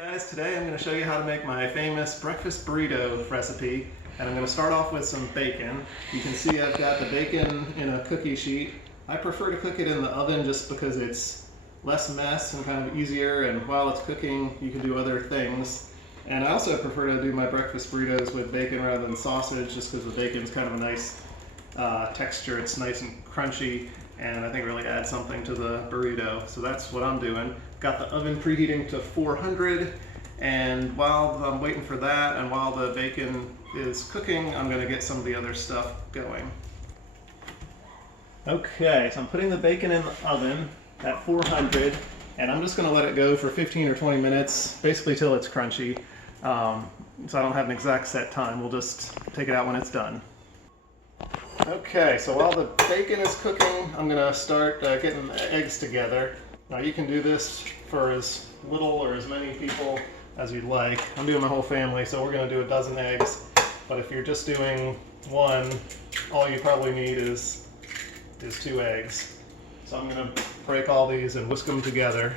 Guys, today I'm going to show you how to make my famous breakfast burrito recipe, and I'm going to start off with some bacon. You can see I've got the bacon in a cookie sheet. I prefer to cook it in the oven just because it's less mess and kind of easier, and while it's cooking you can do other things. And I also prefer to do my breakfast burritos with bacon rather than sausage just because the bacon's kind of a nice texture. It's nice and crunchy, and I think it really adds something to the burrito. So that's what I'm doing. Got the oven preheating to 400, and while I'm waiting for that and while the bacon is cooking, I'm going to get some of the other stuff going. Okay, so I'm putting the bacon in the oven at 400, and I'm just going to let it go for 15 or 20 minutes, basically till it's crunchy. So I don't have an exact set time. We'll just take it out when it's done. Okay, so while the bacon is cooking, I'm going to start getting the eggs together. Now you can do this for as little or as many people as you'd like. I'm doing my whole family, so we're going to do a dozen eggs. But if you're just doing one, all you probably need is 2 eggs. So I'm going to break all these and whisk them together.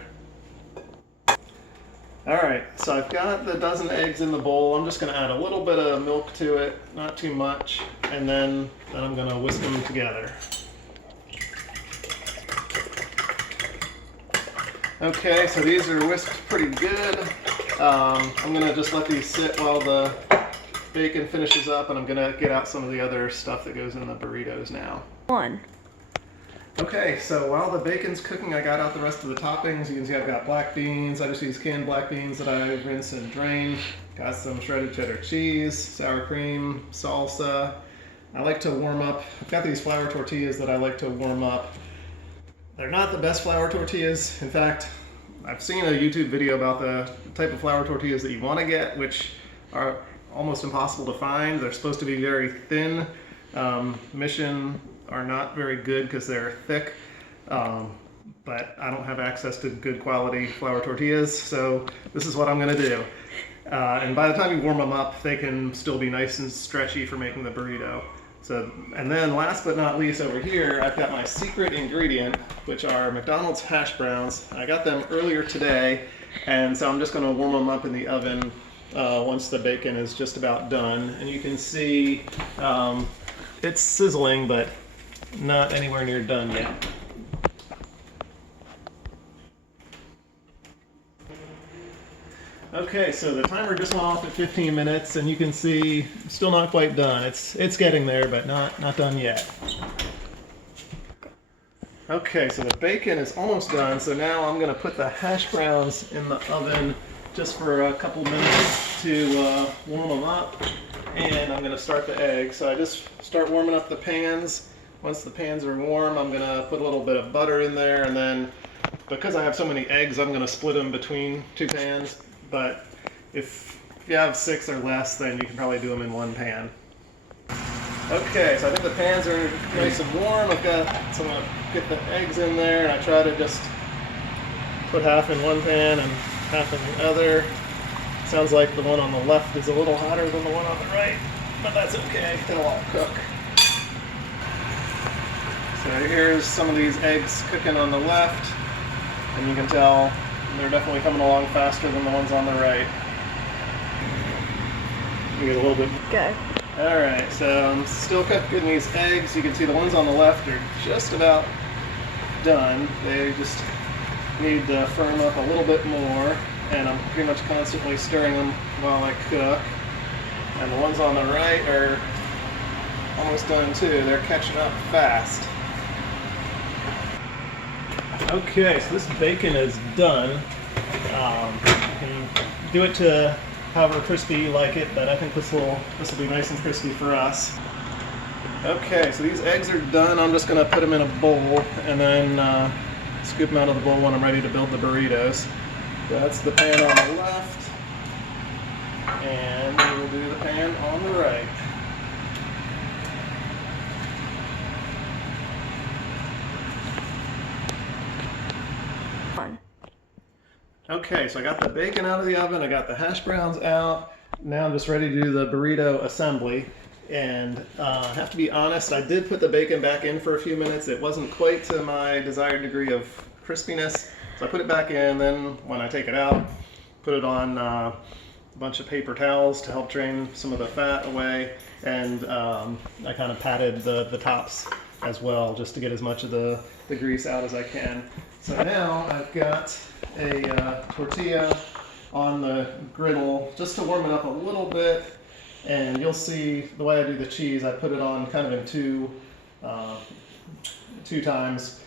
Alright, so I've got the dozen eggs in the bowl. I'm just going to add a little bit of milk to it, not too much, and then I'm going to whisk them together. Okay, so these are whisked pretty good. I'm going to just let these sit while the bacon finishes up, and I'm going to get out some of the other stuff that goes in the burritos now. Okay, so while the bacon's cooking, I got out the rest of the toppings. You can see I've got black beans. I just use canned black beans that I rinse and drain. Got some shredded cheddar cheese, sour cream, salsa. I like to warm up. I've got these flour tortillas that I like to warm up. They're not the best flour tortillas. In fact, I've seen a YouTube video about the type of flour tortillas that you want to get, which are almost impossible to find. They're supposed to be very thin. Mission are not very good because they're thick, but I don't have access to good quality flour tortillas, so this is what I'm going to do. And by the time you warm them up, they can still be nice and stretchy for making the burrito. So, and then last but not least over here, I've got my secret ingredient, which are McDonald's hash browns. I got them earlier today, and so I'm just going to warm them up in the oven once the bacon is just about done. And you can see it's sizzling, but not anywhere near done yet. Okay, so the timer just went off at 15 minutes, and you can see still not quite done. It's getting there, but not done yet. Okay, so the bacon is almost done, so now I'm going to put the hash browns in the oven just for a couple minutes to warm them up, and I'm going to start the eggs. So I just start warming up the pans. Once the pans are warm, I'm going to put a little bit of butter in there, and then because I have so many eggs, I'm going to split them between 2 pans. But if you have 6 or less, then you can probably do them in 1 pan. Okay, so I think the pans are nice and warm. So I'm going to get the eggs in there, and I try to just put half in 1 pan and half in the other. Sounds like the one on the left is a little hotter than the one on the right, but that's okay, it'll all cook. So here's some of these eggs cooking on the left, and you can tell they're definitely coming along faster than the ones on the right. We get a little bit. Go. Alright, so I'm still cooking these eggs. You can see the ones on the left are just about done. They just need to firm up a little bit more, and I'm pretty much constantly stirring them while I cook. And the ones on the right are almost done too. They're catching up fast. Okay, so this bacon is done. You can do it to however crispy you like it, but I think this will be nice and crispy for us. Okay, so these eggs are done. I'm just going to put them in a bowl and then scoop them out of the bowl when I'm ready to build the burritos. So that's the pan on the left, and we'll do the pan on the right. Okay, so I got the bacon out of the oven, I got the hash browns out. Now I'm just ready to do the burrito assembly. And I have to be honest, I did put the bacon back in for a few minutes. It wasn't quite to my desired degree of crispiness. So I put it back in, then when I take it out, Put it on a bunch of paper towels to help drain some of the fat away, and I kind of patted the tops as well just to get as much of the grease out as I can. So now I've got a tortilla on the griddle just to warm it up a little bit, and you'll see the way I do the cheese, I put it on kind of in two times.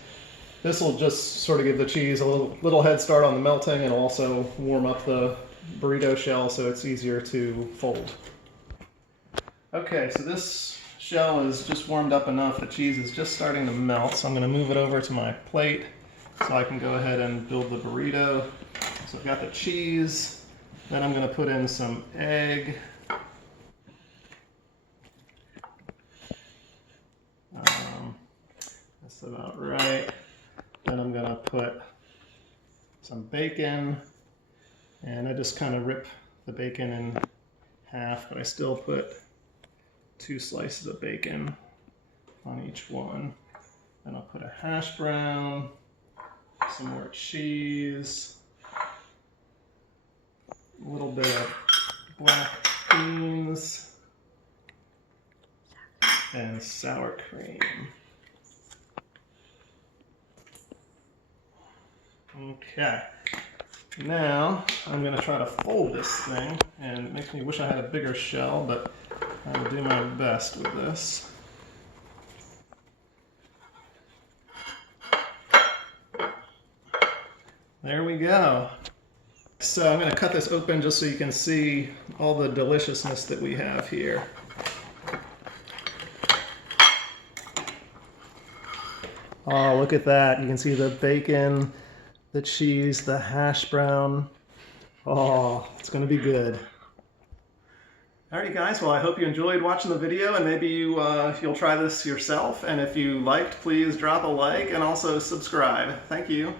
This will just sort of give the cheese a little head start on the melting, and also warm up the burrito shell so it's easier to fold. Okay, so this shell is just warmed up enough, the cheese is just starting to melt, so I'm going to move it over to my plate so I can go ahead and build the burrito. So I've got the cheese, then I'm going to put in some egg. That's about right. Then I'm going to put some bacon, and I just kind of rip the bacon in half, but I still put 2 slices of bacon on each one. Then I'll put a hash brown, some more cheese, a little bit of black beans, and sour cream. Okay, now I'm going to try to fold this thing, and it makes me wish I had a bigger shell, but I will do my best with this. There we go. So I'm going to cut this open just so you can see all the deliciousness that we have here. Oh, look at that. You can see the bacon, the cheese, the hash brown. Oh, it's going to be good. Alrighty guys, well I hope you enjoyed watching the video, and maybe you'll try this yourself, and if you liked, please drop a like and also subscribe. Thank you.